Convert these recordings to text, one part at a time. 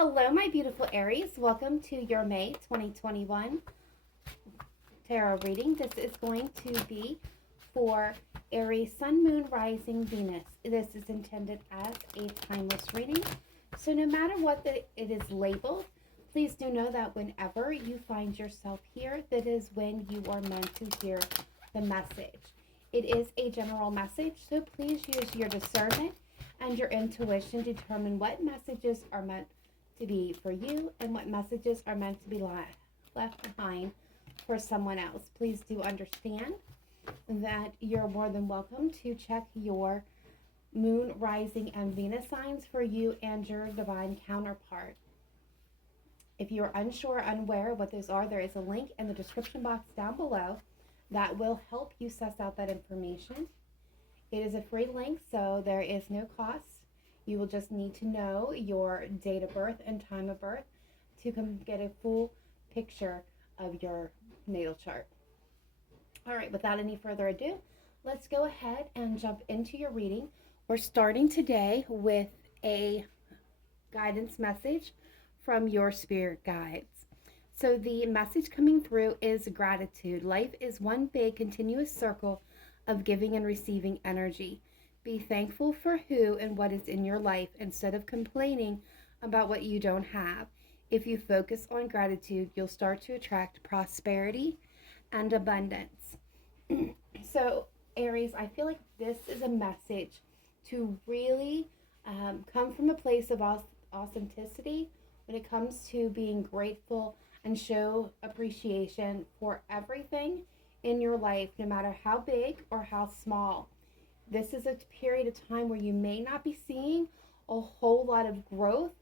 Hello, my beautiful Aries. Welcome to your May 2021 tarot reading. This is going to be for Aries, Sun, Moon, Rising, Venus. This is intended as a timeless reading. So no matter what it is labeled, please do know that whenever you find yourself here, that is when you are meant to hear the message. It is a general message, so please use your discernment and your intuition to determine what messages are meant to be for you and what messages are meant to be left behind for someone else. Please do understand that you're more than welcome to check your moon, rising, and Venus signs for you and your divine counterpart. If you're unsure or unaware of what those are, there is a link in the description box down below that will help you suss out that information. It is a free link, so there is no cost. You will just need to know your date of birth and time of birth to get a full picture of your natal chart. All right, without any further ado, let's go ahead and jump into your reading. We're starting today with a guidance message from your spirit guides. So the message coming through is gratitude. Life is one big continuous circle of giving and receiving energy. Be thankful for who and what is in your life instead of complaining about what you don't have. If you focus on gratitude, you'll start to attract prosperity and abundance. So, Aries, I feel like this is a message to really come from a place of authenticity when it comes to being grateful and show appreciation for everything in your life, no matter how big or how small. This is a period of time where you may not be seeing a whole lot of growth.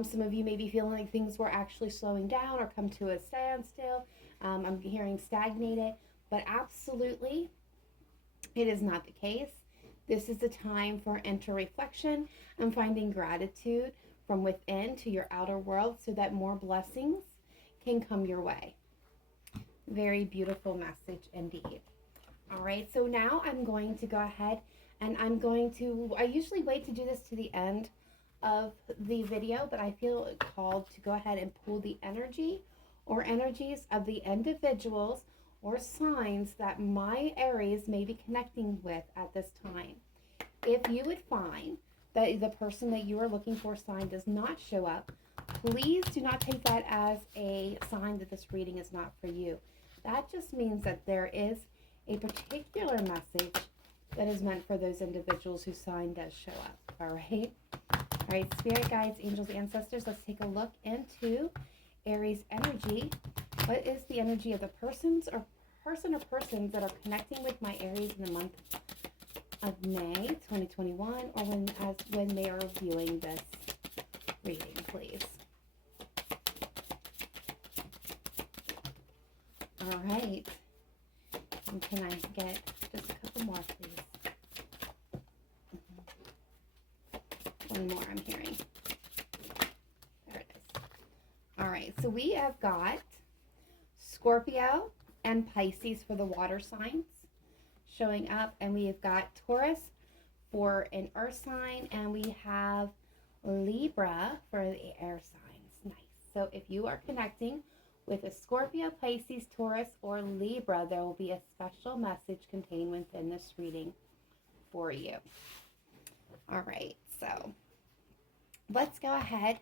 Some of you may be feeling like things were actually slowing down or come to a standstill. I'm hearing stagnated, but absolutely it is not the case. This is a time for introreflection and finding gratitude from within to your outer world so that more blessings can come your way. Very beautiful message indeed. All right, so now I'm going to go ahead and I usually wait to do this to the end of the video, but I feel called to go ahead and pull the energy or energies of the individuals or signs that my Aries may be connecting with at this time. If you would find that the person that you are looking for sign does not show up, please do not take that as a sign that this reading is not for you. That just means that there is a particular message that is meant for those individuals whose sign does show up. All right, spirit guides, angels, ancestors, let's take a look into Aries energy. What is the energy of the persons or persons that are connecting with my Aries in the month of May 2021, or when they are viewing this reading, please? All right. And can I get just a couple more, please? One more I'm hearing. There it is. All right, so we have got Scorpio and Pisces for the water signs showing up, and we have got Taurus for an earth sign, and we have Libra for the air signs. Nice. So if you are connecting with a Scorpio, Pisces, Taurus, or Libra, there will be a special message contained within this reading for you. All right, so let's go ahead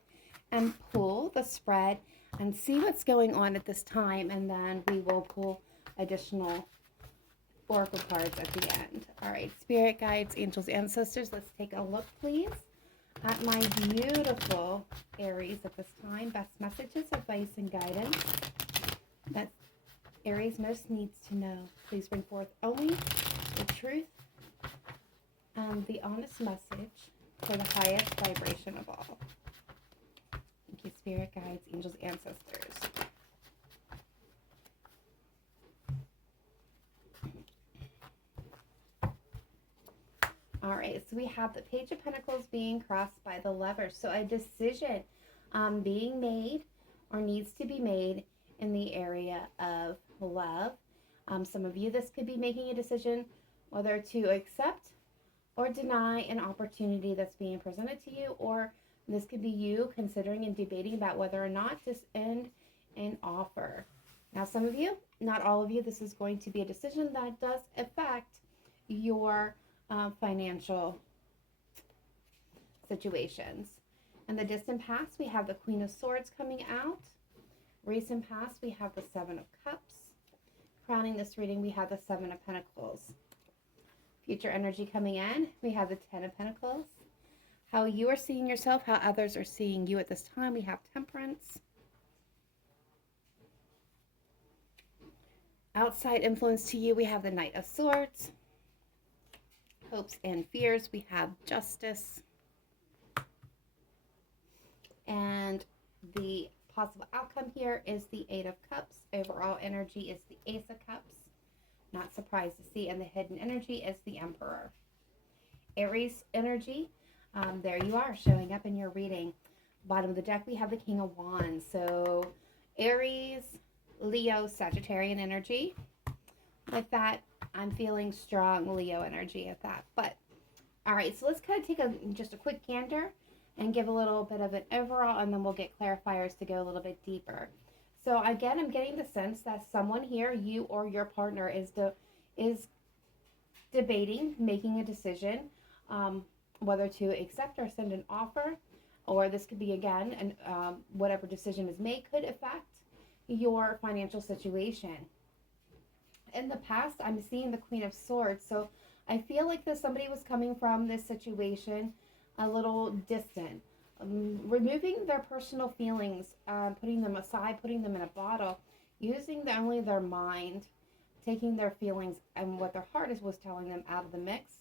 and pull the spread and see what's going on at this time, and then we will pull additional oracle cards at the end. All right, spirit guides, angels, ancestors, let's take a look, please, at my beautiful Aries at this time. Best messages, advice, and guidance that Aries most needs to know. Please bring forth only the truth and the honest message for the highest vibration of all. Thank you, spirit guides, angels, ancestors. All right, so we have the Page of Pentacles being crossed by the Lovers. So a decision being made or needs to be made in the area of love. Some of you, this could be making a decision whether to accept or deny an opportunity that's being presented to you, or This could be you considering and debating about whether or not to end an offer. Now, some of you, not all of you, this is going to be a decision that does affect your financial situations. In the distant past, we have the Queen of Swords coming out. Recent past, we have the Seven of Cups. Crowning this reading, we have the Seven of Pentacles. Future energy coming in, we have the Ten of Pentacles. How you are seeing yourself, how others are seeing you at this time, we have Temperance. Outside influence to you, we have the Knight of Swords. Hopes and fears, we have Justice. And the possible outcome here is the Eight of Cups. Overall energy is the Ace of Cups. Not surprised to see. And the hidden energy is the Emperor. Aries energy, there you are showing up in your reading. Bottom of the deck, we have the King of Wands. So Aries, Leo, Sagittarian energy. Like that, I'm feeling strong Leo energy at that. But, all right, so let's kind of take just a quick gander and give a little bit of an overall, and then we'll get clarifiers to go a little bit deeper. So again, I'm getting the sense that someone here, you or your partner, is debating, making a decision, whether to accept or send an offer, or this could be, again, and whatever decision is made could affect your financial situation. In the past, I'm seeing the Queen of Swords, so I feel like somebody was coming from this situation a little distant, removing their personal feelings, putting them aside, putting them in a bottle, using only their mind, taking their feelings and what their heart was telling them out of the mix.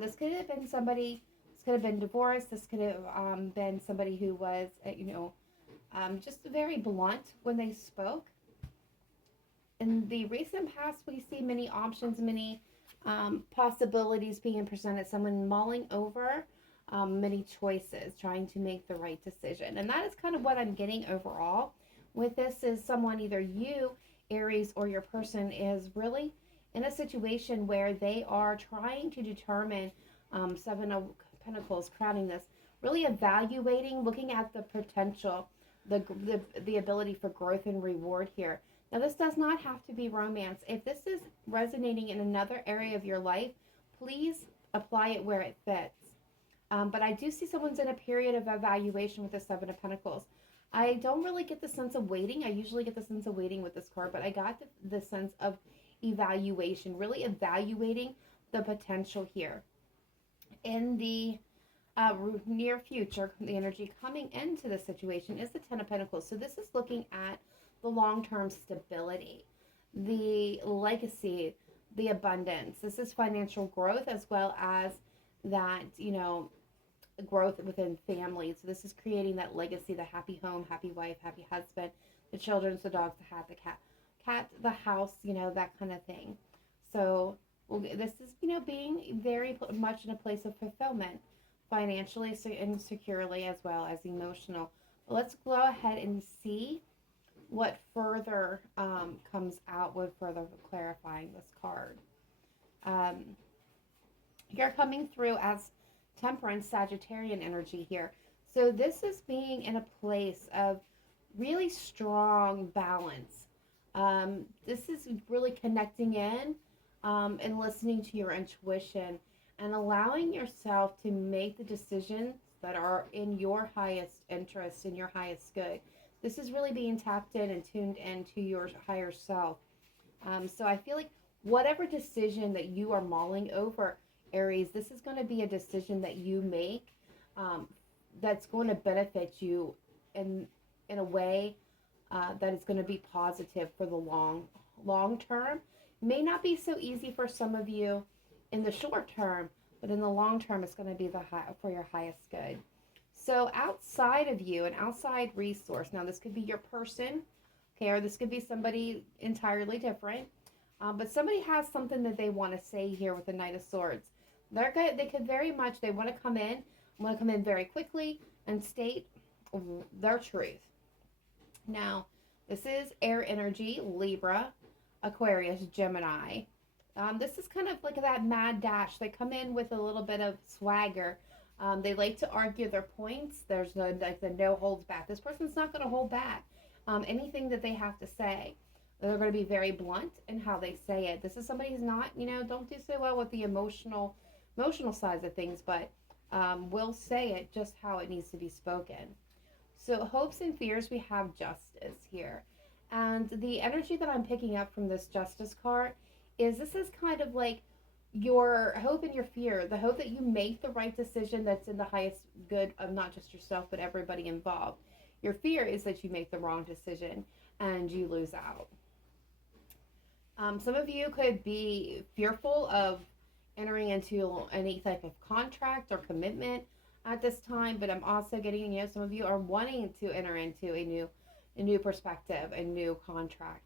This could have been somebody, this could have been divorced, this could have been somebody who was, just very blunt when they spoke. In the recent past, we see many options, many possibilities being presented, someone mulling over many choices, trying to make the right decision. And that is kind of what I'm getting overall with this, is someone, either you, Aries, or your person is really in a situation where they are trying to determine, Seven of Pentacles crowning this, really evaluating, looking at the potential, the ability for growth and reward here. Now, this does not have to be romance. If this is resonating in another area of your life, please apply it where it fits. But I do see someone's in a period of evaluation with the Seven of Pentacles. I don't really get the sense of waiting. I usually get the sense of waiting with this card, but I got the sense of evaluation, really evaluating the potential here. In the near future, the energy coming into the situation is the Ten of Pentacles. So this is looking at the long-term stability, the legacy, the abundance. This is financial growth, as well as that, growth within families. So this is creating that legacy, the happy home, happy wife, happy husband, the children, the dogs, the hat, the house, that kind of thing. So this is, being very much in a place of fulfillment, financially and securely, as well as emotional. But let's go ahead and see what further comes out with further clarifying this card. You're coming through as Temperance, Sagittarian energy here. So this is being in a place of really strong balance. This is really connecting in and listening to your intuition and allowing yourself to make the decisions that are in your highest interest, in your highest good. This is really being tapped in and tuned into your higher self. So I feel like whatever decision that you are mulling over, Aries, this is going to be a decision that you make that's going to benefit you in a way that is going to be positive for the long term. May not be so easy for some of you in the short term, but in the long term, it's going to be for your highest good. So outside of you, an outside resource. Now, this could be your person, okay, or this could be somebody entirely different. But somebody has something that they want to say here with the Knight of Swords. They could very much, they want to come in very quickly and state their truth. Now, this is air energy, Libra, Aquarius, Gemini. This is kind of like that mad dash. They come in with a little bit of swagger, They like to argue their points. There's no, like, the no holds back. This person's not going to hold back anything that they have to say. They're going to be very blunt in how they say it. This is somebody who's not, don't do so well with the emotional sides of things, but will say it just how it needs to be spoken. So hopes and fears, we have justice here. And the energy that I'm picking up from this justice card is this is kind of like your hope and your fear, the hope that you make the right decision that's in the highest good of not just yourself, but everybody involved. Your fear is that you make the wrong decision and you lose out. Some of you could be fearful of entering into any type of contract or commitment at this time, but I'm also getting, some of you are wanting to enter into a new perspective, a new contract.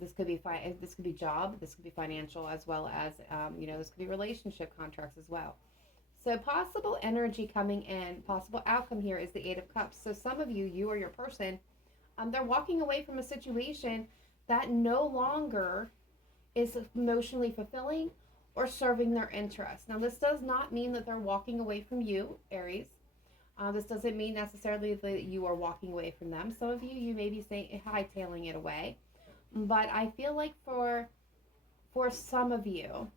This could be this could be job, this could be financial, as well as this could be relationship contracts as well. So possible energy coming in, possible outcome here is the Eight of Cups. So some of you, you or your person, they're walking away from a situation that no longer is emotionally fulfilling or serving their interests. Now, this does not mean that they're walking away from you, Aries. This doesn't mean necessarily that you are walking away from them. Some of you, you may be saying hightailing it away. But I feel like for some of you,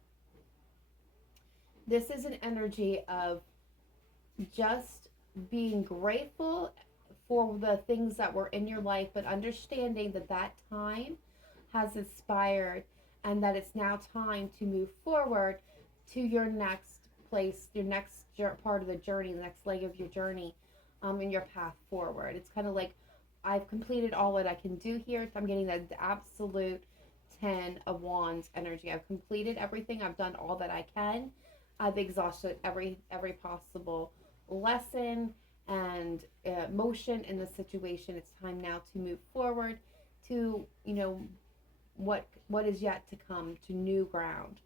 this is an energy of just being grateful for the things that were in your life, but understanding that that time has expired and that it's now time to move forward to your next place, your next part of the journey, the next leg of your journey, in your path forward. It's kind of like, I've completed all that I can do here. I'm getting the absolute 10 of Wands energy. I've completed everything. I've done all that I can. I've exhausted every possible lesson and motion in the situation. It's time now to move forward to, what is yet to come, to new ground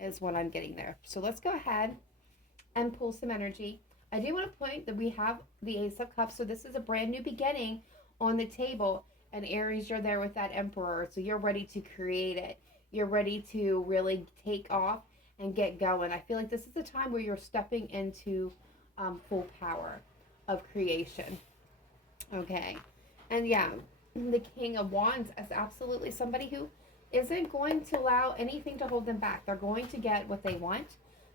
is what I'm getting there. So let's go ahead and pull some energy. I do want to point that we have the Ace of Cups. So this is a brand new beginning on the table. And Aries, you're there with that Emperor. So you're ready to create it. You're ready to really take off and get going. I feel like this is the time where you're stepping into full power of creation. Okay. And yeah, the King of Wands is absolutely somebody who isn't going to allow anything to hold them back. They're going to get what they want.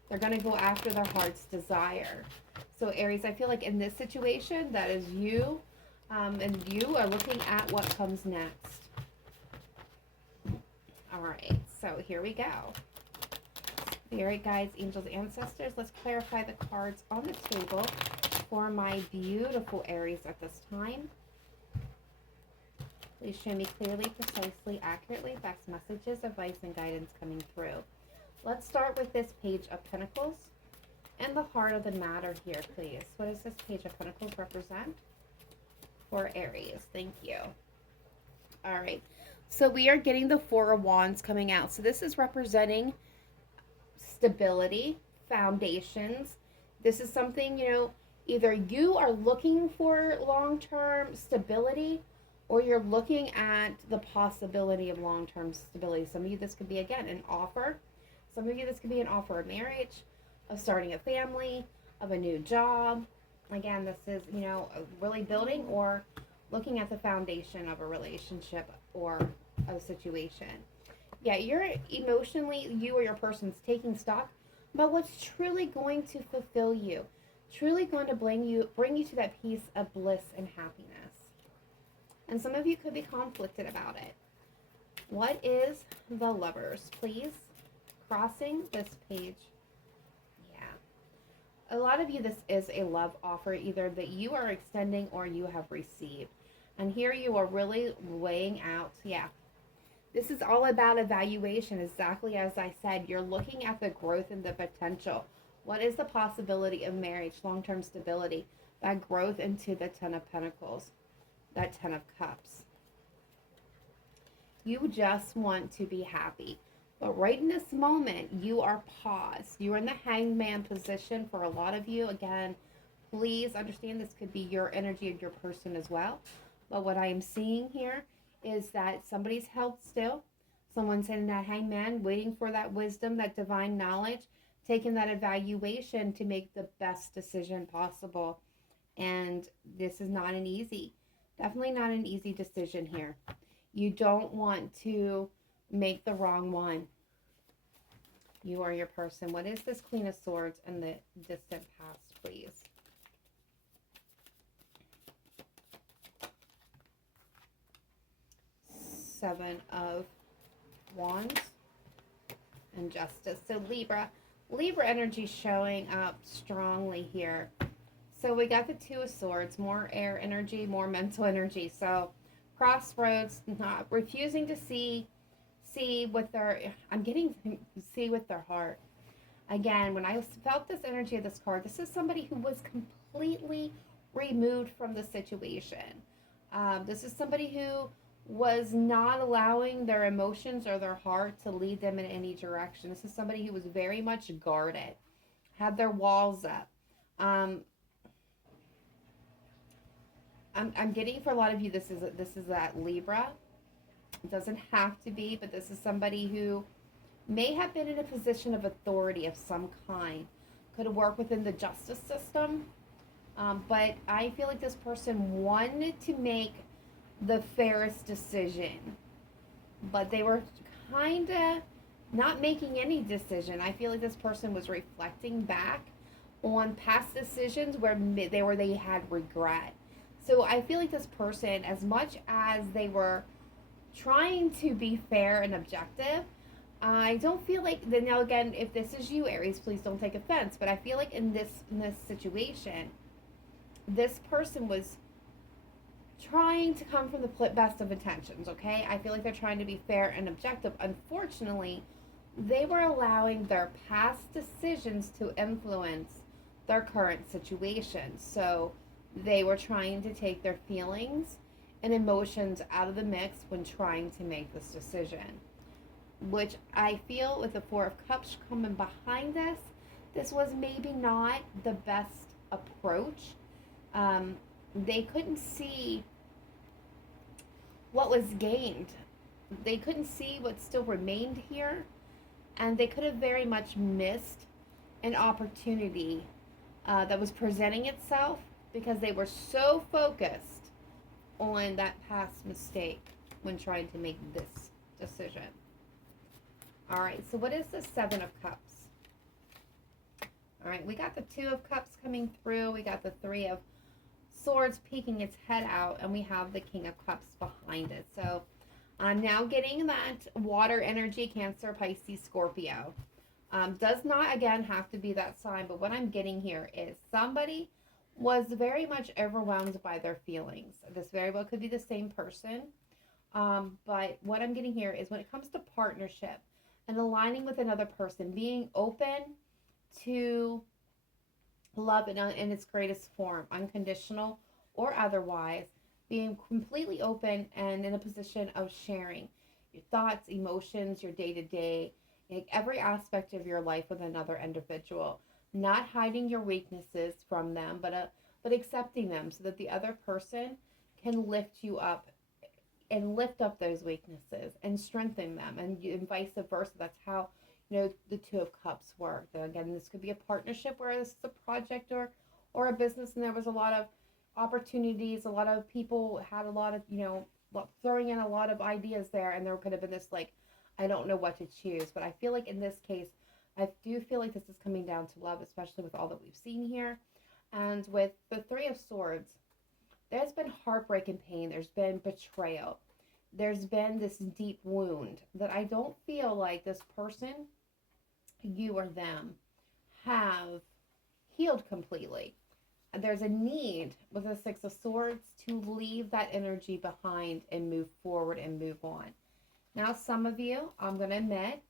They're going to go after their heart's desire. So Aries, I feel like in this situation, that is you. And you are looking at what comes next. All right, so here we go. Spirit guides, angels, ancestors. Let's clarify the cards on the table for my beautiful Aries at this time. Please show me clearly, precisely, accurately best messages, advice, and guidance coming through. Let's start with this Page of Pentacles and the heart of the matter here, please. What does this Page of Pentacles represent for Aries? Thank you. All right. So we are getting the Four of Wands coming out. So this is representing stability, foundations. This is something, either you are looking for long-term stability or you're looking at the possibility of long-term stability. Some of you, this could be, again, an offer. Some of you, this could be an offer of marriage, of starting a family, of a new job. Again, this is, really building or looking at the foundation of a relationship or a situation. Yeah, you're emotionally, you or your person's taking stock about what's truly going to fulfill you, truly going to bring you to that piece of bliss and happiness. And some of you could be conflicted about it. What is the Lovers, please? Crossing this page. A lot of you, this is a love offer, either that you are extending or you have received. And here you are really weighing out, this is all about evaluation, exactly as I said. You're looking at the growth and the potential. What is the possibility of marriage, long-term stability, that growth into the Ten of Pentacles, that Ten of Cups. You just want to be happy. But right in this moment, you are paused. You're in the hangman position for a lot of you. Again, please understand this could be your energy of your person as well. But what I am seeing here is that somebody's held still. Someone's in that hangman waiting for that wisdom, that divine knowledge taking that evaluation to make the best decision possible. And this is not an easy, definitely not an easy decision here. You don't want to make the wrong one. You are your person. What is this Queen of Swords in the distant past, please? Seven of Wands and Justice. So Libra energy showing up strongly here. So we got the Two of Swords, more air energy, more mental energy. So crossroads, not refusing to see with their, I'm getting see with their heart. Again, when I felt this energy of this card, this is somebody who was completely removed from the situation. This is somebody who was not allowing their emotions or their heart to lead them in any direction. This is somebody who was very much guarded, had their walls up. I'm getting for a lot of you, this is that Libra. It doesn't have to be, but this is somebody who may have been in a position of authority of some kind. Could have worked within the justice system. But I feel like this person wanted to make the fairest decision. But they were kind of not making any decision. I feel like this person was reflecting back on past decisions where they had regret. So I feel like this person, as much as they were trying to be fair and objective, I don't feel like, now again, if this is you, Aries, please don't take offense, but I feel like in this situation, this person was trying to come from the best of intentions, okay? I feel like they're trying to be fair and objective. Unfortunately, they were allowing their past decisions to influence their current situation. So they were trying to take their feelings and emotions out of the mix when trying to make this decision, which I feel with the Four of Cups coming behind this was maybe not the best approach. They couldn't see what was gained. They couldn't see what still remained here, and they could have very much missed an opportunity that was presenting itself because they were so focused on that past mistake when trying to make this decision. All right, so what is the Seven of Cups? All right, we got the Two of Cups coming through. We got the Three of Swords peeking its head out, and we have the King of Cups behind it. So I'm now getting that water energy, Cancer, Pisces, Scorpio. Does not, again, have to be that sign, but what I'm getting here is somebody was very much overwhelmed by their feelings. This very well could be the same person. But what I'm getting here is when it comes to partnership and aligning with another person, being open to love in its greatest form, unconditional or otherwise, being completely open and in a position of sharing your thoughts, emotions, your day-to-day, like every aspect of your life with another individual, not hiding your weaknesses from them, but accepting them so that the other person can lift you up and lift up those weaknesses and strengthen them, and vice versa. That's how, the Two of Cups work. Again, this could be a partnership where this is a project or a business, and there was a lot of opportunities. A lot of people had a lot of, throwing in a lot of ideas there, and there could have been this, like, I don't know what to choose. But I feel like in this case, I do feel like this is coming down to love, especially with all that we've seen here. And with the Three of Swords, there's been heartbreak and pain. There's been betrayal. There's been this deep wound that I don't feel like this person, you or them, have healed completely. There's a need with the Six of Swords to leave that energy behind and move forward and move on. Now, some of you, I'm going to admit,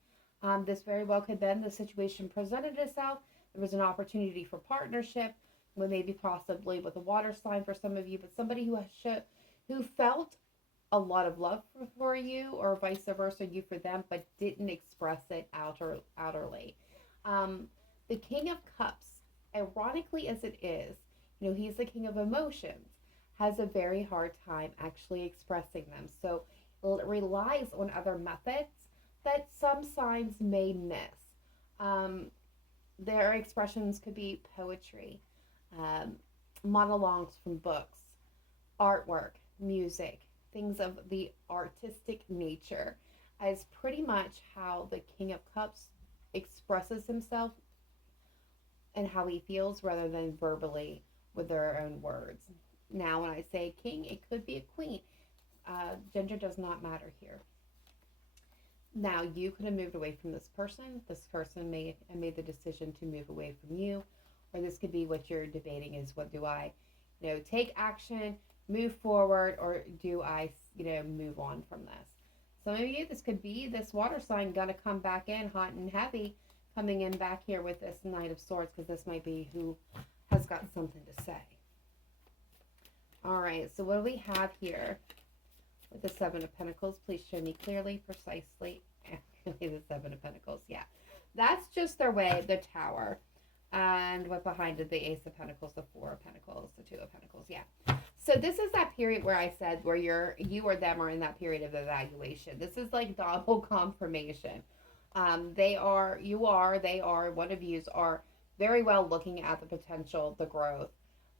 this very well could have been the situation presented itself. There was an opportunity for partnership, with maybe possibly with a water sign for some of you, but somebody who felt a lot of love for you, or vice versa, you for them, but didn't express it outerly. The King of Cups, ironically as it is, he's the king of emotions, has a very hard time actually expressing them. So it relies on other methods that some signs may miss. their expressions could be poetry, um, monologues from books, artwork, music, things of the artistic nature, is pretty much how the King of Cups expresses himself and how he feels rather than verbally with their own words. Now, when I say king, it could be a queen. Gender does not matter here. Now, you could have moved away from this person. This person may have made the decision to move away from you. Or this could be what you're debating is, what do I, take action, move forward, or do I, move on from this? Some of you, this could be this water sign going to come back in hot and heavy, coming in back here with this Knight of Swords, because this might be who has got something to say. All right, so what do we have here with the Seven of Pentacles? Please show me clearly, precisely. The Seven of Pentacles, yeah. That's just their way, the Tower. And what behind it, the Ace of Pentacles, the Four of Pentacles, the Two of Pentacles, yeah. So this is that period where I said where you or them are in that period of evaluation. This is like double confirmation. They are, one of yous are very well looking at the potential, the growth.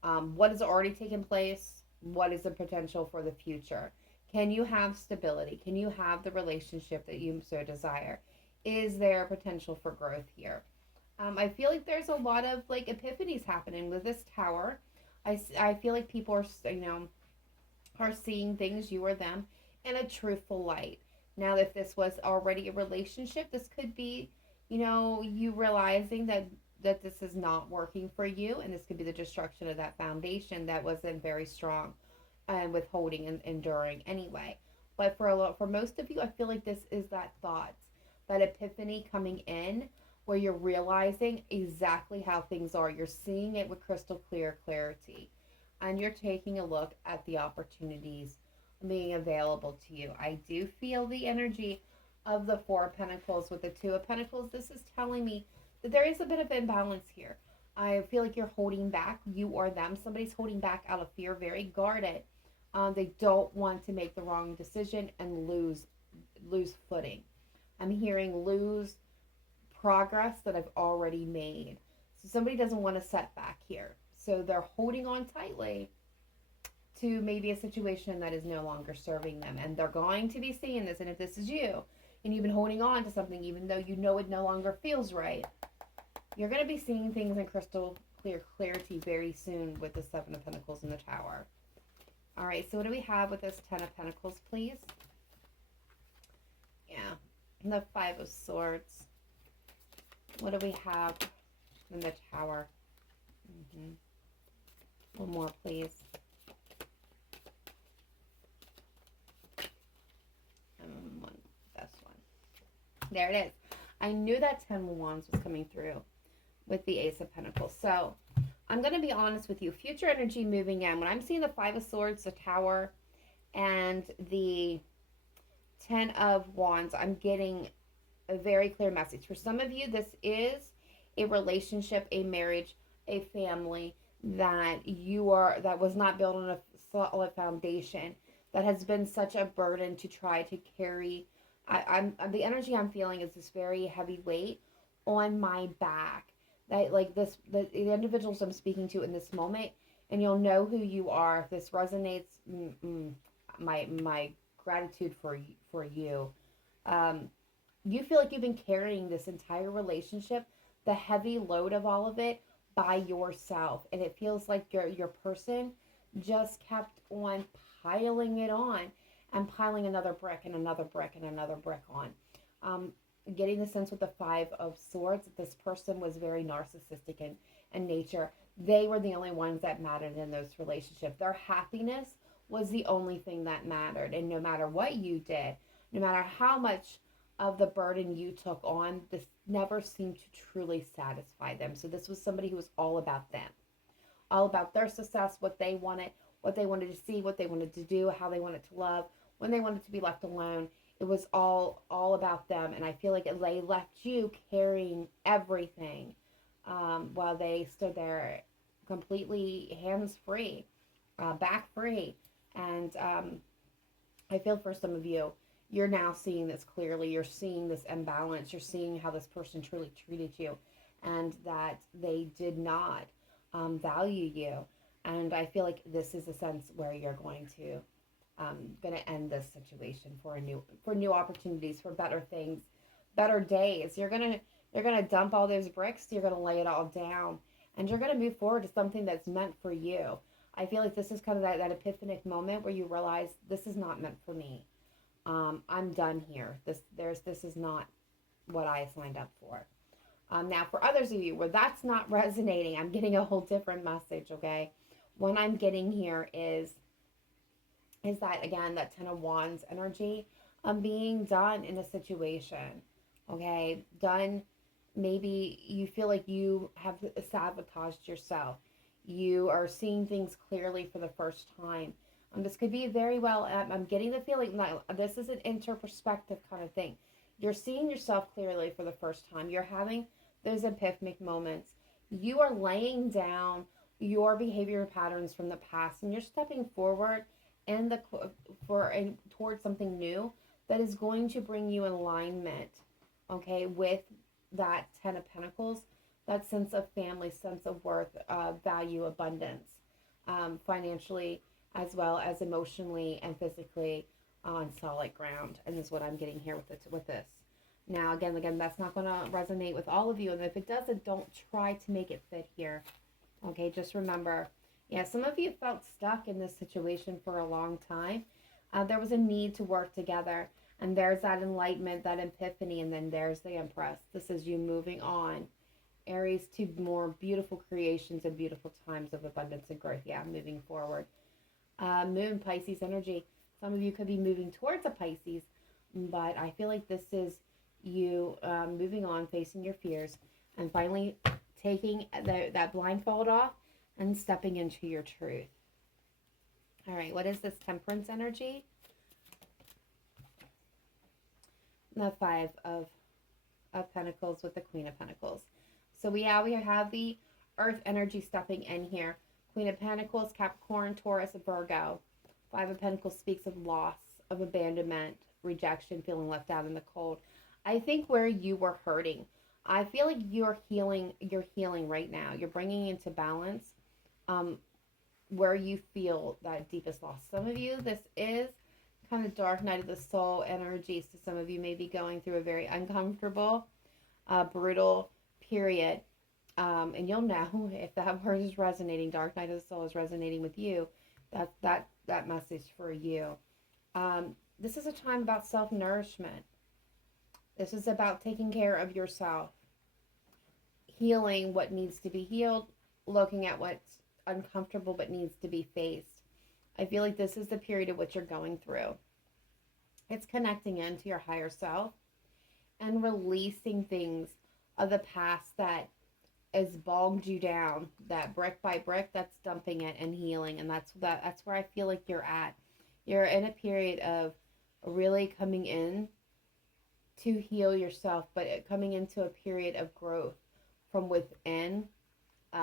What has already taken place? What is the potential for the future? Can you have stability? Can you have the relationship that you so desire? Is there potential for growth here? I feel like there's a lot of like epiphanies happening with this Tower. I feel like people are, are seeing things, you or them, in a truthful light. Now, if this was already a relationship, this could be, you realizing that this is not working for you, and this could be the destruction of that foundation that wasn't very strong and withholding and enduring anyway. But for most of you, I feel like this is that thought, that epiphany coming in, where you're realizing exactly how things are. You're seeing it with crystal clear clarity. And you're taking a look at the opportunities being available to you. I do feel the energy of the Four of Pentacles with the Two of Pentacles. This is telling me that there is a bit of imbalance here. I feel like you're holding back, you or them. Somebody's holding back out of fear, very guarded. They don't want to make the wrong decision and lose footing. I'm hearing lose progress that I've already made. So somebody doesn't want a setback here. So they're holding on tightly to maybe a situation that is no longer serving them. And they're going to be seeing this. And if this is you, and you've been holding on to something even though you know it no longer feels right, you're going to be seeing things in crystal clear clarity very soon with the Seven of Pentacles in the Tower. All right, so what do we have with this Ten of Pentacles, please? Yeah, and the Five of Swords. What do we have in the Tower? One more, please. This one. There it is. I knew that 10 of Wands was coming through with the Ace of Pentacles. So I'm going to be honest with you. Future energy moving in. When I'm seeing the Five of Swords, the Tower, and the 10 of Wands, I'm getting a very clear message. For some of you, this is a relationship, a marriage, a family that was not built on a solid foundation, that has been such a burden to try to carry. I'm the energy I'm feeling is this very heavy weight on my back. That like this, the individuals I'm speaking to in this moment, and you'll know who you are if this resonates. My gratitude for you. You feel like you've been carrying this entire relationship, the heavy load of all of it, by yourself, and it feels like your person just kept on piling it on and piling another brick and another brick and another brick on. Getting the sense with the Five of Swords that this person was very narcissistic in nature. They were the only ones that mattered in those relationships. Their happiness was the only thing that mattered, and no matter what you did, no matter how much of the burden you took on, this never seemed to truly satisfy them. So this was somebody who was all about them, all about their success, what they wanted to see, what they wanted to do, how they wanted to love, when they wanted to be left alone. It was all about them. And I feel like they left you carrying everything, while they stood there completely hands free, back free. And I feel for some of you, you're now seeing this clearly. You're seeing this imbalance. You're seeing how this person truly treated you. and that they did not value you. And I feel like this is a sense where you're going to end this situation for new opportunities, for better things, better days. You're gonna dump all those bricks. You're gonna lay it all down, and you're gonna move forward to something that's meant for you. I feel like this is kind of that epiphanic moment where you realize this is not meant for me. I'm done here. This is not what I signed up for. Now, for others of you where that's not resonating, I'm getting a whole different message. Okay, what I'm getting here is that, again, that Ten of Wands energy. Being done in a situation. Okay, done. Maybe you feel like you have sabotaged yourself. You are seeing things clearly for the first time. This could be very well, I'm getting the feeling that this is an interperspective kind of thing. You're seeing yourself clearly for the first time. You're having those epiphanic moments. You are laying down your behavior patterns from the past, and you're stepping forward in towards something new that is going to bring you in alignment, okay, with that Ten of Pentacles, that sense of family, sense of worth, value, abundance, financially, as well as emotionally and physically on solid ground. And this is what I'm getting here with this. Now, again, that's not going to resonate with all of you. And if it doesn't, don't try to make it fit here. Okay, just remember, yeah, some of you felt stuck in this situation for a long time. There was a need to work together. And there's that enlightenment, that epiphany, and then there's the Empress. This is you moving on, Aries, to more beautiful creations and beautiful times of abundance and growth. Yeah, moving forward. Moon, Pisces energy. Some of you could be moving towards a Pisces, but I feel like this is you moving on, facing your fears, and finally taking that blindfold off and stepping into your truth. All right, what is this Temperance energy? The Five of Pentacles with the Queen of Pentacles. So we have the Earth energy stepping in here. Queen of Pentacles, Capricorn, Taurus, Virgo. Five of Pentacles speaks of loss, of abandonment, rejection, feeling left out in the cold. I think where you were hurting, I feel like you're healing right now. You're bringing into balance where you feel that deepest loss. Some of you, this is kind of dark night of the soul energy. So some of you may be going through a very uncomfortable, brutal period. And you'll know if that word is resonating, dark night of the soul is resonating with you. That message for you. This is a time about self-nourishment. This is about taking care of yourself, healing what needs to be healed, looking at what's uncomfortable but needs to be faced. I feel like this is the period of what you're going through. It's connecting into your higher self and releasing things of the past that has bogged you down, that brick by brick, that's dumping it and healing. And that's where I feel like you're at. You're in a period of really coming in to heal yourself, but coming into a period of growth from within.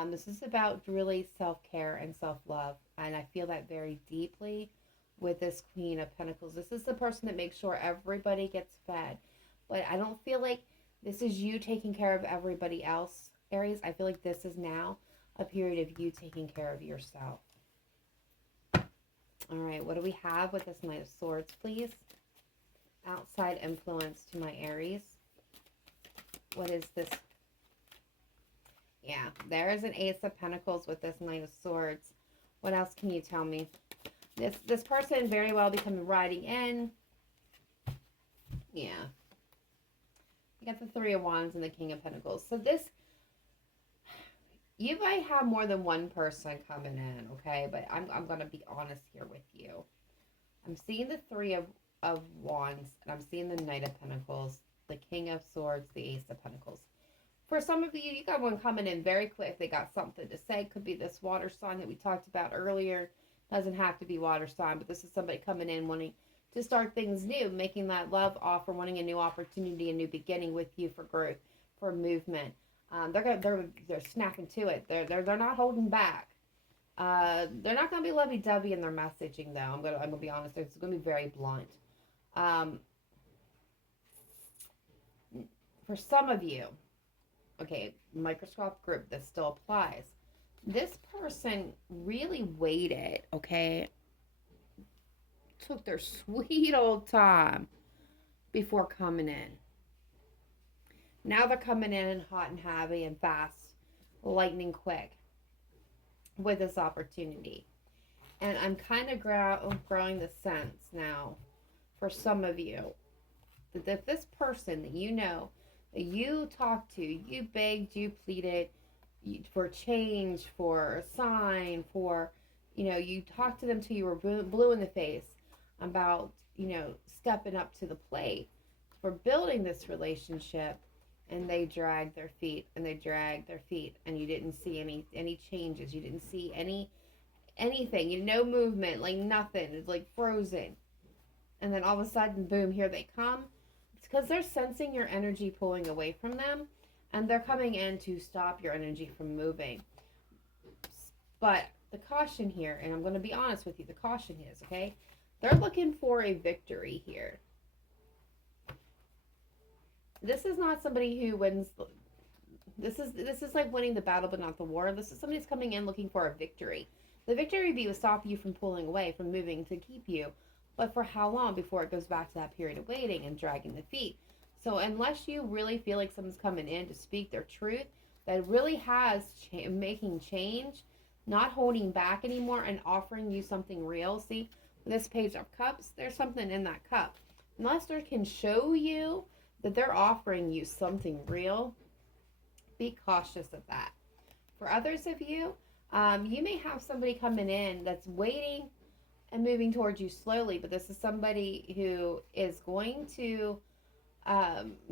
This is about really self-care and self-love. And I feel that very deeply with this Queen of Pentacles. This is the person that makes sure everybody gets fed. But I don't feel like this is you taking care of everybody else, Aries. I feel like this is now a period of you taking care of yourself. All right, what do we have with this Knight of Swords, please? Outside influence to my Aries. What is this? Yeah, there is an Ace of Pentacles with this Knight of Swords. What else can you tell me? This person very well becoming riding in. Yeah. You got the Three of Wands and the King of Pentacles. So this, you might have more than one person coming in, okay? But I'm going to be honest here with you. I'm seeing the Three of Wands, and I'm seeing the Knight of Pentacles, the King of Swords, the Ace of Pentacles. For some of you, you got one coming in very quick. They got something to say. Could be this water sign that we talked about earlier. Doesn't have to be water sign, but this is somebody coming in wanting to start things new, making that love offer, wanting a new opportunity, a new beginning with you for growth, for movement. They're snapping to it. They're not holding back. They're not gonna be lovey-dovey in their messaging, though. I'm gonna be honest. It's gonna be very blunt. For some of you, Okay, microscope group, this still applies. This person really waited, okay, took their sweet old time before coming in. Now they're coming in hot and heavy and fast, lightning quick with this opportunity. And I'm kind of growing the sense now for some of you that if this person that you know, that you talked to, you begged, you pleaded for change, for a sign, for, you talked to them till you were blue in the face about, stepping up to the plate for building this relationship, and they dragged their feet and they dragged their feet, and you didn't see any changes. You didn't see anything. No movement, like nothing. It's like frozen. And then all of a sudden, boom, here they come. It's because they're sensing your energy pulling away from them, and they're coming in to stop your energy from moving. But the caution here, and I'm going to be honest with you, the caution is, okay, they're looking for a victory here. This is not somebody who wins. This is like winning the battle but not the war. This is somebody who's coming in looking for a victory. The victory would be to stop you from pulling away, from moving, to keep you. But for how long before it goes back to that period of waiting and dragging the feet? So unless you really feel like someone's coming in to speak their truth, that really has making change, not holding back anymore, and offering you something real. See, this Page of Cups, there's something in that cup. Unless they can show you that they're offering you something real, be cautious of that. For others of you, you may have somebody coming in that's waiting and moving towards you slowly, but this is somebody who is going to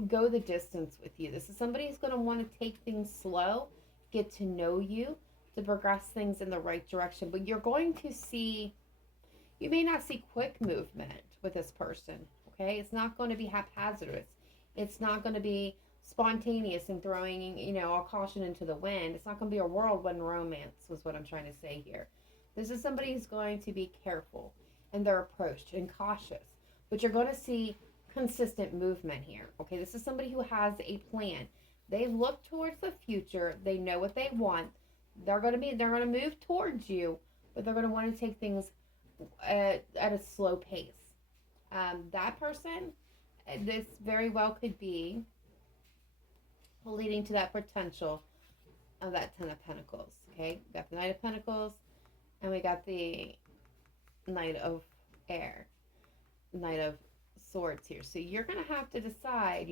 go the distance with you. This is somebody who's going to want to take things slow, get to know you, to progress things in the right direction. But you're going to see, you may not see quick movement with this person, okay? It's not going to be haphazard. It's not going to be spontaneous and throwing, all caution into the wind. It's not going to be a whirlwind romance, was what I'm trying to say here. This is somebody who's going to be careful in their approach and cautious. But you're going to see consistent movement here, okay? This is somebody who has a plan. They look towards the future. They know what they want. They're going to move towards you, but they're going to want to take things at a slow pace. That person, this very well could be leading to that potential of that Ten of Pentacles. Okay, we got the Knight of Pentacles, and we got the Knight of Air, Knight of Swords here. So you're gonna have to decide,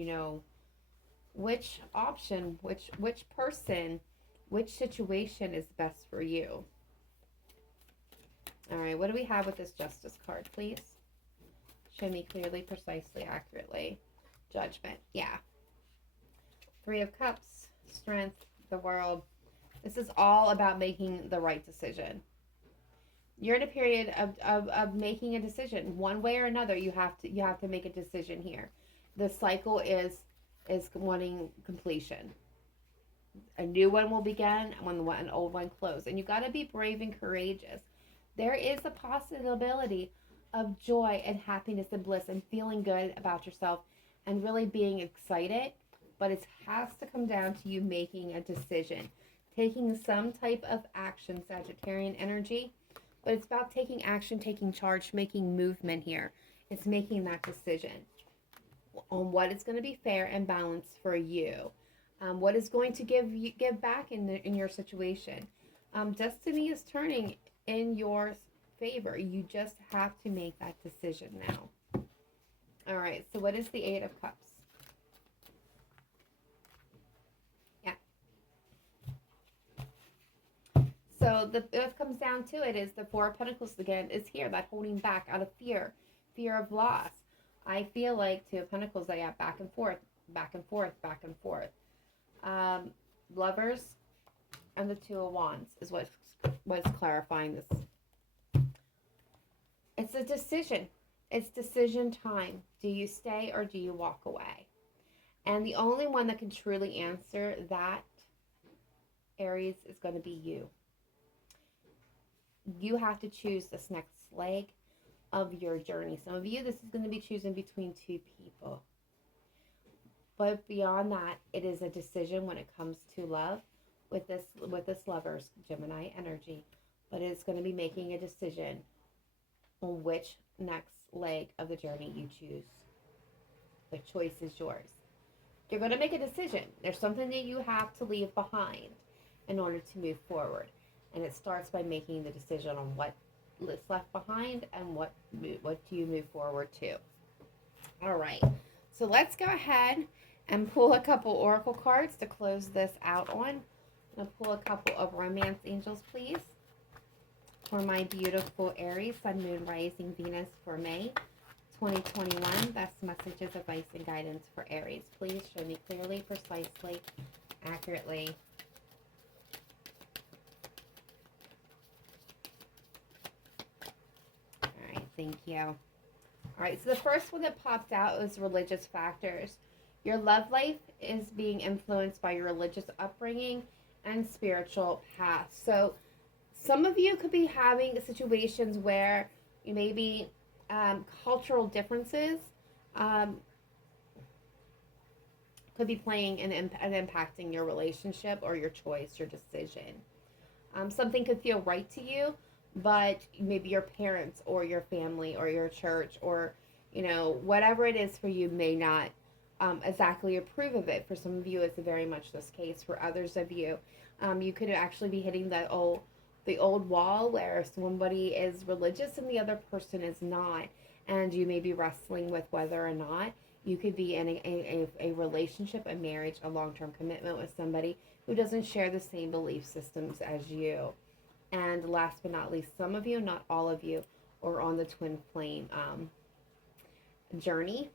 which option, which person, which situation is best for you. All right, what do we have with this Justice card, please? Show me clearly, precisely, accurately. Judgment, yeah. Three of Cups, Strength, the World. This is all about making the right decision. You're in a period of making a decision. One way or another, you have to make a decision here. The cycle is wanting completion. A new one will begin when an old one closes. And you got to be brave and courageous. There is a possibility of joy and happiness and bliss and feeling good about yourself and really being excited. But it has to come down to you making a decision, taking some type of action, Sagittarian energy. But it's about taking action, taking charge, making movement here. It's making that decision on what is going to be fair and balanced for you. What is going to give back in your situation. Destiny is turning in your favor. You just have to make that decision now. All right, so what is the Eight of Cups? So what comes down to it is the Four of Pentacles again is here, that holding back out of fear of loss. I feel like Two of Pentacles, they have back and forth, back and forth, back and forth. Lovers and the Two of Wands is what's clarifying this. It's a decision. It's decision time. Do you stay or do you walk away? And the only one that can truly answer that, Aries, is going to be you. You have to choose this next leg of your journey. Some of you, this is going to be choosing between two people. But beyond that, it is a decision when it comes to love with this lover's Gemini energy. But it's going to be making a decision on which next leg of the journey you choose. The choice is yours. You're going to make a decision. There's something that you have to leave behind in order to move forward. And it starts by making the decision on what is left behind and what do you move forward to. All right. So let's go ahead and pull a couple oracle cards to close this out on. I'm going to pull a couple of romance angels, please, for my beautiful Aries, Sun, Moon, Rising, Venus for May 2021. Best messages, advice, and guidance for Aries. Please show me clearly, precisely, accurately. All right, thank you. All right, so the first one that popped out was religious factors. Your love life is being influenced by your religious upbringing and spiritual path. So some of you could be having situations where you maybe cultural differences could be playing and impacting your relationship or your choice, your decision. Something could feel right to you, but maybe your parents or your family or your church or, whatever it is for you may not exactly approve of it. For some of you, it's very much this case. For others of you, you could actually be hitting the old wall where somebody is religious and the other person is not, and you may be wrestling with whether or not you could be in a relationship, a marriage, a long-term commitment with somebody who doesn't share the same belief systems as you. And last but not least, some of you, not all of you, are on the twin flame journey,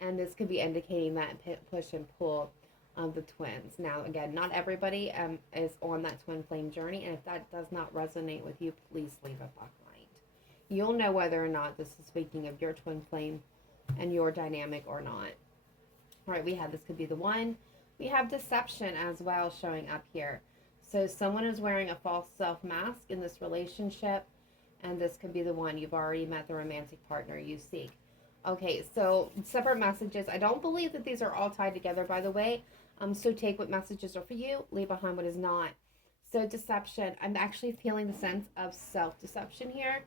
and this could be indicating that push and pull of the twins. Now, again, not everybody is on that twin flame journey, and if that does not resonate with you, please leave it behind. You'll know whether or not this is speaking of your twin flame and your dynamic or not. All right, we have this could be the one. We have deception as well showing up here. So someone is wearing a false self mask in this relationship, and this could be the one. You've already met the romantic partner you seek. Okay, so separate messages. I don't believe that these are all tied together, by the way. So take what messages are for you, leave behind what is not. So deception, I'm actually feeling the sense of self-deception here.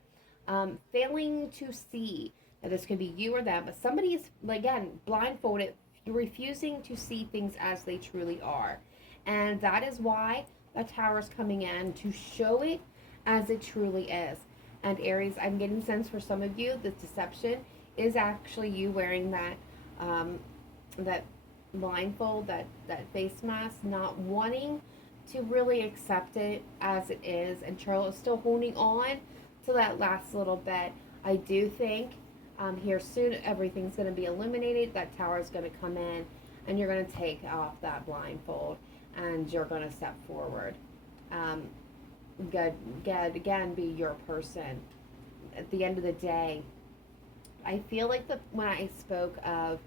Failing to see that this could be you or them, but somebody is, again, blindfolded, refusing to see things as they truly are. And that is why the Tower is coming in to show it as it truly is. And Aries, I'm getting sense for some of you, this deception is actually you wearing that that blindfold, that face mask, not wanting to really accept it as it is, and Charles is still holding on to that last little bit. I do think here soon everything's going to be illuminated. That Tower is going to come in, and you're going to take off that blindfold, and you're going to step forward. Again, be your person. At the end of the day, I feel like when I spoke of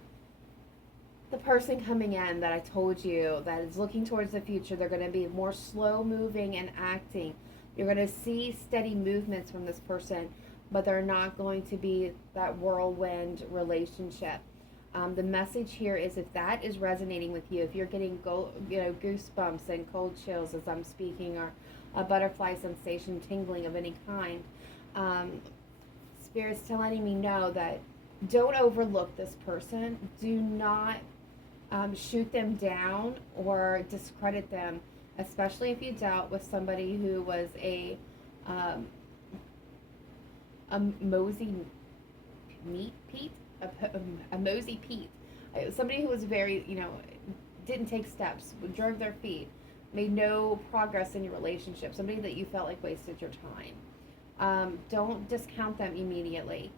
the person coming in that I told you that is looking towards the future, they're going to be more slow moving and acting. You're going to see steady movements from this person, but they're not going to be that whirlwind relationship. The message here is, if that is resonating with you, if you're getting goosebumps and cold chills as I'm speaking, or a butterfly sensation, tingling of any kind, Spirit's telling me know that don't overlook this person. Do not shoot them down or discredit them, especially if you dealt with somebody who was a mosey Pete, a mosey Pete, somebody who was very, didn't take steps, drove their feet, made no progress in your relationship, somebody that you felt like wasted your time. Don't discount them immediately.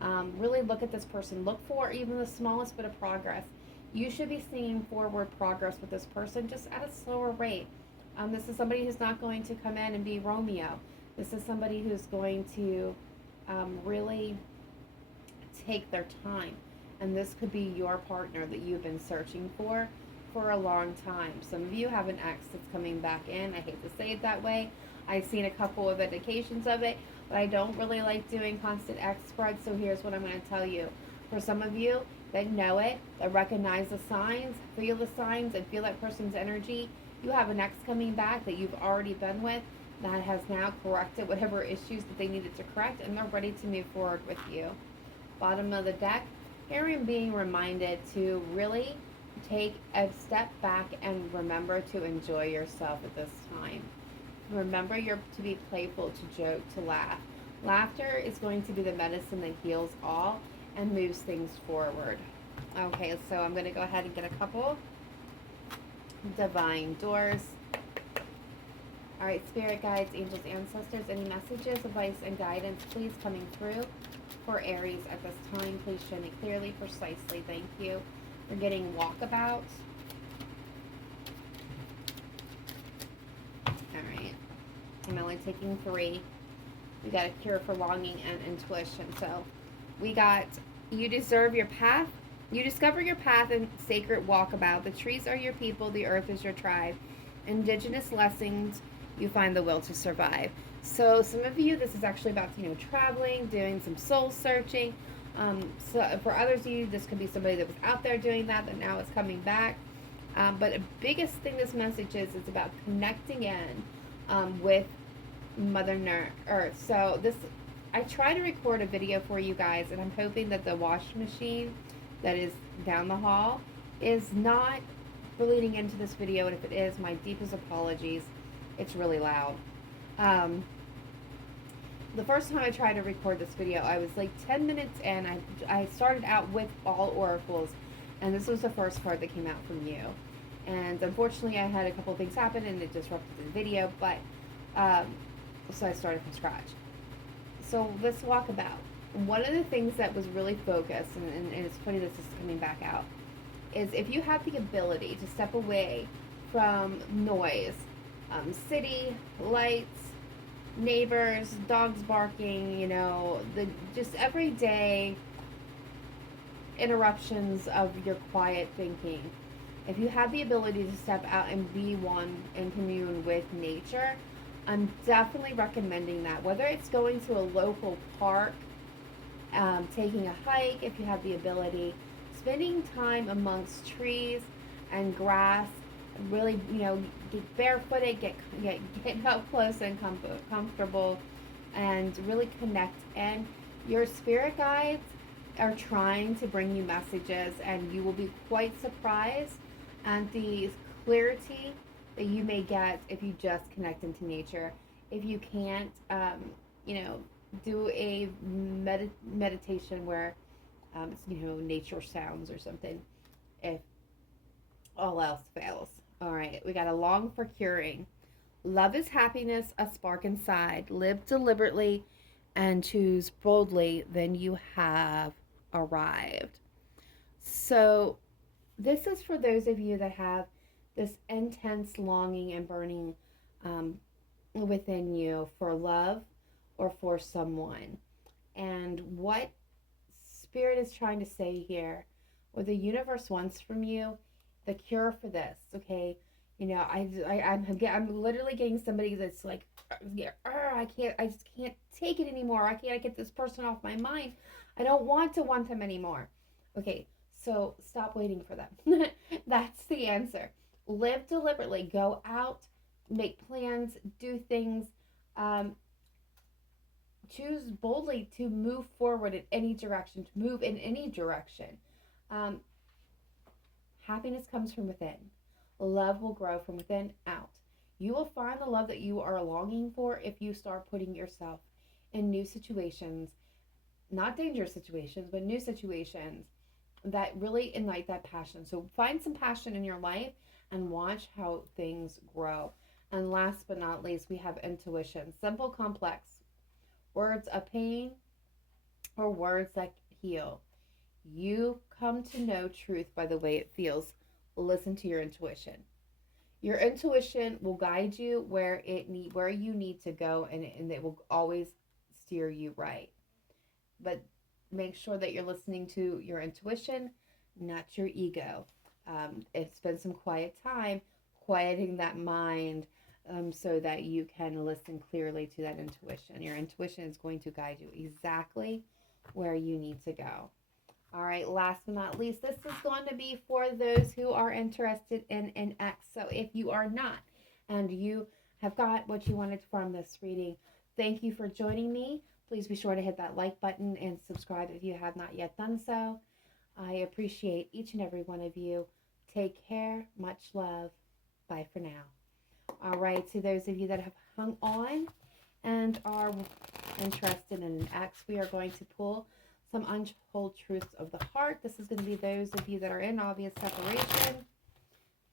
Really look at this person. Look for even the smallest bit of progress. You should be seeing forward progress with this person, just at a slower rate. This is somebody who's not going to come in and be Romeo. This is somebody who's going to really take their time. And this could be your partner that you've been searching for a long time. Some of you have an ex that's coming back in. I hate to say it that way. I've seen a couple of indications of it, but I don't really like doing constant X spreads, so here's what I'm going to tell you. For some of you, that know it, that recognize the signs, feel the signs, and feel that person's energy. You have an ex coming back that you've already been with that has now corrected whatever issues that they needed to correct, and they're ready to move forward with you. Bottom of the deck, here I'm being reminded to really take a step back and remember to enjoy yourself at this time. Remember you're to be playful, to joke, to laugh. Laughter is going to be the medicine that heals all and moves things forward. Okay, so I'm going to go ahead and get a couple divine doors. All right, spirit guides, angels, ancestors, any messages, advice, and guidance, please coming through for Aries at this time. Please show me clearly, precisely. Thank you. We're getting walkabout. All right. I'm only taking 3. We got a cure for longing and intuition. So we got you deserve your path. You discover your path in sacred walkabout. The trees are your people. The earth is your tribe. Indigenous lessons. You find the will to survive. So some of you, this is actually about, traveling, doing some soul searching. So for others of you, this could be somebody that was out there doing that now is coming back. But the biggest thing this message is about connecting in with Mother Earth. So I try to record a video for you guys, and I'm hoping that the washing machine that is down the hall is not bleeding into this video, and if it is, my deepest apologies. It's really loud. The first time I tried to record this video, I was like 10 minutes in. I started out with all oracles, and this was the first card that came out from you. And unfortunately, I had a couple of things happen, and it disrupted the video, but so I started from scratch. So let's walk about. One of the things that was really focused, and it's funny this is coming back out, is if you have the ability to step away from noise, city, lights, neighbors, dogs barking, the just everyday interruptions of your quiet thinking. If you have the ability to step out and be one and commune with nature, I'm definitely recommending that. Whether it's going to a local park, taking a hike, if you have the ability, spending time amongst trees and grass, really, get barefooted, get up close and comfortable, and really connect. And your spirit guides are trying to bring you messages, and you will be quite surprised at the clarity that you may get if you just connect into nature. If you can't, do a meditation where it's, nature sounds or something, if all else fails. All right, we got a long for curing. Love is happiness, a spark inside. Live deliberately and choose boldly, then you have arrived. So this is for those of you that have this intense longing and burning within you for love or for someone. And what Spirit is trying to say here, what the universe wants from you, the cure for this, okay? I'm literally getting somebody that's like, I just can't take it anymore. I can't get this person off my mind. I don't want to want them anymore. Okay, so stop waiting for them. That's the answer. Live deliberately. Go out, make plans, do things. Choose boldly to move forward in any direction, to move in any direction. Happiness comes from within. Love will grow from within out. You will find the love that you are longing for if you start putting yourself in new situations, not dangerous situations, but new situations that really ignite that passion. So find some passion in your life and watch how things grow. And last but not least, we have intuition. Simple, complex. Words of pain or words that heal. You come to know truth by the way it feels. Listen to your intuition. Your intuition will guide you where you need to go, and it will always steer you right. But make sure that you're listening to your intuition, not your ego. Spend some quiet time quieting that mind, so that you can listen clearly to that intuition. Your intuition is going to guide you exactly where you need to go. All right, last but not least, this is going to be for those who are interested in an ex. So if you are not and you have got what you wanted from this reading, thank you for joining me. Please be sure to hit that like button and subscribe if you have not yet done so. I appreciate each and every one of you. Take care. Much love. Bye for now. All right, to those of you that have hung on and are interested in an ex, we are going to pull some untold truths of the heart. This is going to be those of you that are in obvious separation,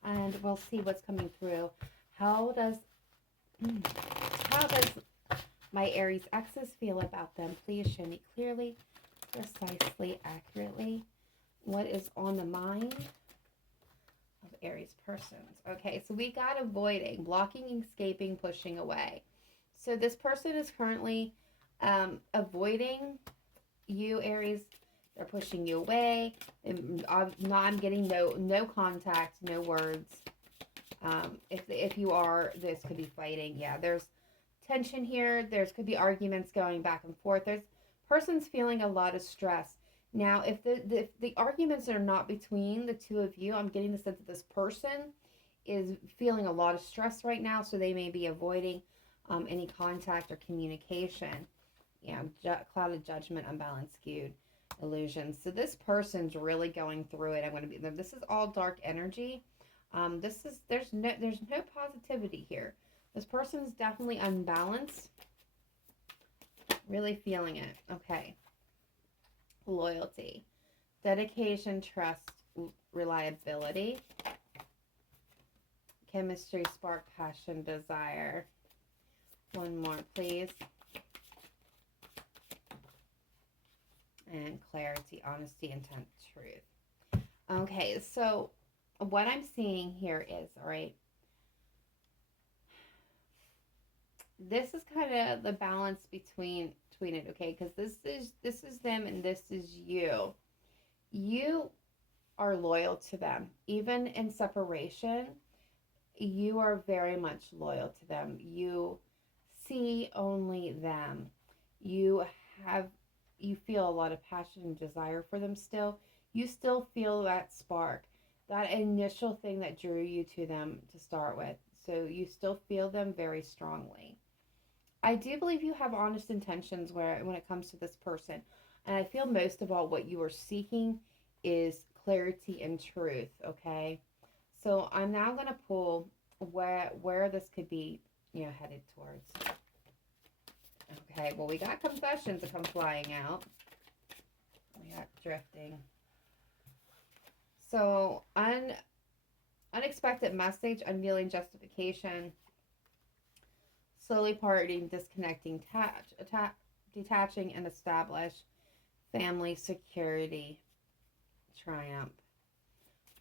and we'll see what's coming through. How does my Aries exes feel about them? Please show me clearly, precisely, accurately. What is on the mind of Aries persons? Okay, so we got avoiding, blocking, escaping, pushing away. So this person is currently avoiding you, Aries. They're pushing you away. I'm getting no contact, no words. If you are, this could be fighting. Yeah, there's tension here. There's could be arguments going back and forth. There's person's feeling a lot of stress. Now, if the arguments are not between the two of you, I'm getting the sense that this person is feeling a lot of stress right now, so they may be avoiding any contact or communication. Yeah, clouded judgment, unbalanced, skewed, illusions. So this person's really going through it. I'm going to be. This is all dark energy. There's no positivity here. This person's definitely unbalanced. Really feeling it. Okay. Loyalty, dedication, trust, reliability, chemistry, spark, passion, desire. One more, please. And clarity, honesty, intent, truth. Okay, so what I'm seeing here is, all right, this is kind of the balance between it, okay? Because this is them and this is you. You are loyal to them. Even in separation, you are very much loyal to them. You see only them. You feel a lot of passion and desire for them still. You still feel that spark, that initial thing that drew you to them to start with. So you still feel them very strongly. I do believe you have honest intentions when it comes to this person. And I feel most of all what you are seeking is clarity and truth, okay? So I'm now going to pull where this could be, headed towards. Okay, well, we got confessions that come flying out. We got drifting. So, unexpected message, unveiling justification, slowly parting, disconnecting, detaching and establish, family, security, triumph.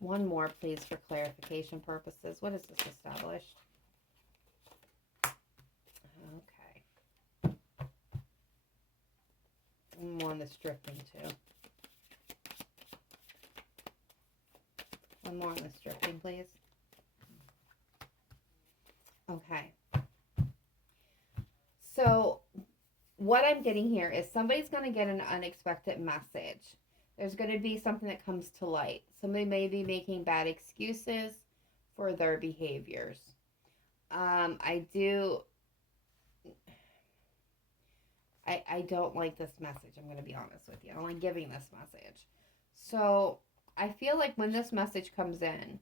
One more, please, for clarification purposes. What is this established? Okay. One more on this drifting, too. One more on this drifting, please. Okay. So what I'm getting here is somebody's going to get an unexpected message. There's going to be something that comes to light. Somebody may be making bad excuses for their behaviors. I don't like this message. I'm going to be honest with you. I don't like giving this message. So I feel like when this message comes in,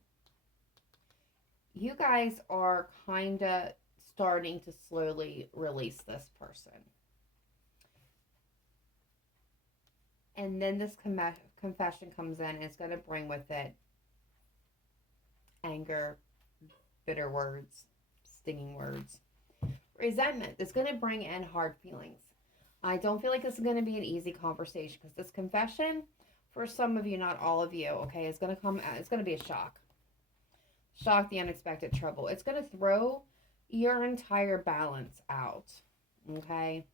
you guys are kind of starting to slowly release this person. And then this confession comes in and it's going to bring with it anger, bitter words, stinging words, resentment. It's going to bring in hard feelings. I don't feel like this is going to be an easy conversation because this confession, for some of you, not all of you, okay, it's going to be a shock. Shock, the unexpected trouble. It's going to throw your entire balance out, okay?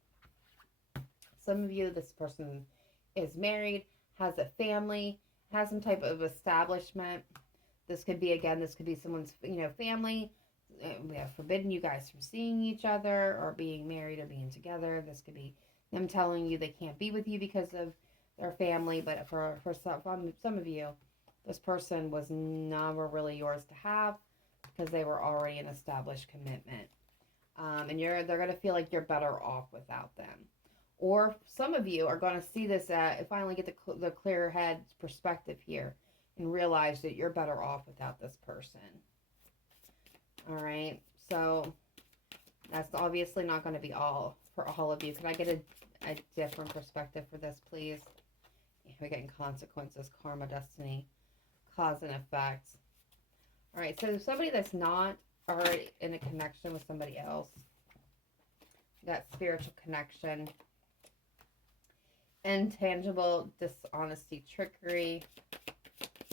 Some of you, this person is married, has a family, has some type of establishment. This could be someone's, family. We have forbidden you guys from seeing each other or being married or being together. This could be them telling you they can't be with you because of their family, but for some of you, this person was never really yours to have because they were already an established commitment. And they're going to feel like you're better off without them. Or some of you are going to see this finally get the clear head perspective here and realize that you're better off without this person. All right, so that's obviously not going to be all for all of you. Could I get a different perspective for this, please? We're getting consequences, karma, destiny, cause and effect. All right, so somebody that's not already in a connection with somebody else, that spiritual connection, intangible dishonesty, trickery.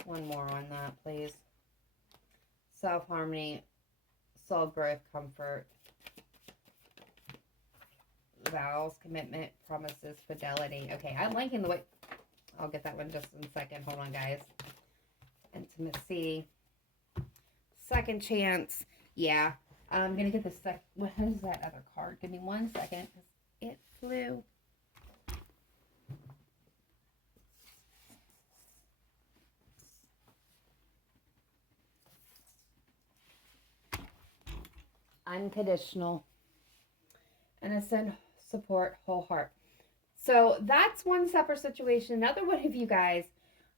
One more on that, please. Self-harmony, soul growth, comfort, vows, commitment, promises, fidelity. Okay, I'm liking the way... I'll get that one just in a second. Hold on, guys. Intimacy. Second chance. Yeah. I'm going to get the what is that other card? Give me 1 second. It flew. Unconditional. Innocent support, whole heart. So that's one separate situation. Another one of you guys,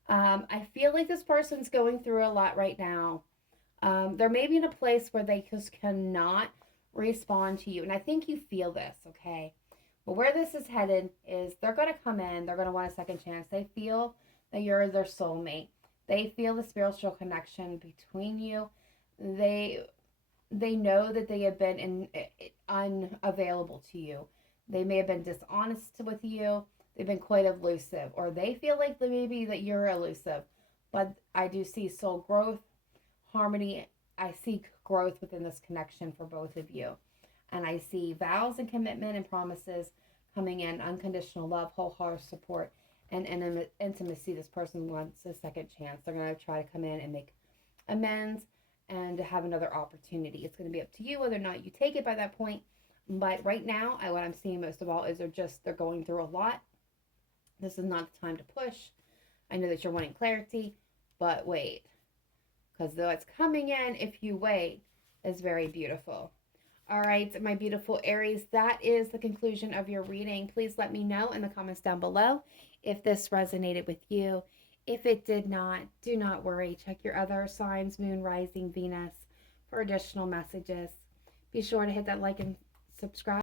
I feel like this person's going through a lot right now. They're maybe in a place where they just cannot respond to you. And I think you feel this, okay? But where this is headed is they're going to come in. They're going to want a second chance. They feel that you're their soulmate. They feel the spiritual connection between you. They know that they have been unavailable to you. They may have been dishonest with you. They've been quite elusive. Or they feel like maybe that you're elusive. But I do see soul growth, harmony. I see growth within this connection for both of you. And I see vows and commitment and promises coming in, unconditional love, wholehearted support, and intimacy. This person wants a second chance. They're going to try to come in and make amends and to have another opportunity. It's going to be up to you whether or not you take it by that point. But right now, what I'm seeing most of all is they're going through a lot. This is not the time to push. I know that you're wanting clarity, but wait. Because though it's coming in, if you wait, is very beautiful. All right, my beautiful Aries, that is the conclusion of your reading. Please let me know in the comments down below if this resonated with you. If it did not, do not worry. Check your other signs, Moon, Rising, Venus, for additional messages. Be sure to hit that like and subscribe.